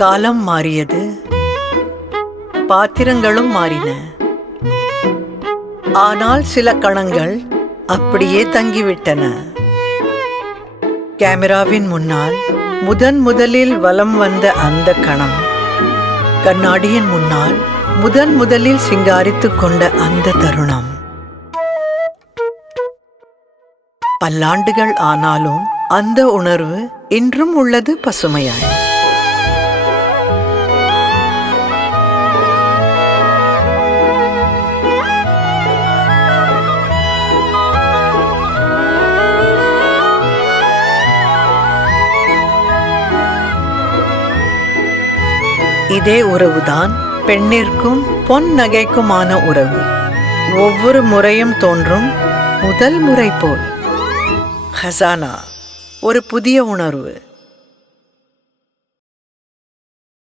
காலம் மாறியது, பாத்திரங்களும் மாறின. ஆனால் சில கணங்கள் அப்படியே தங்கிவிட்டன. கேமராவின் முன்னால் முதலில் வலம் வந்த அந்த கணம், கண்ணாடியின் முன்னால் முதலில் சிங்காரித்துக் கொண்ட அந்த தருணம். பல்லாண்டுகள் ஆனாலும் அந்த உணர்வு இன்றும் உள்ளது பசுமையாய். இதே உறவுதான் பெண்ணிற்கும் பொன் நகைக்குமான உறவு. ஒவ்வொரு முறையும் தோன்றும் முதல் முறை போல். ஹசானா, ஒரு புதிய உணர்வு.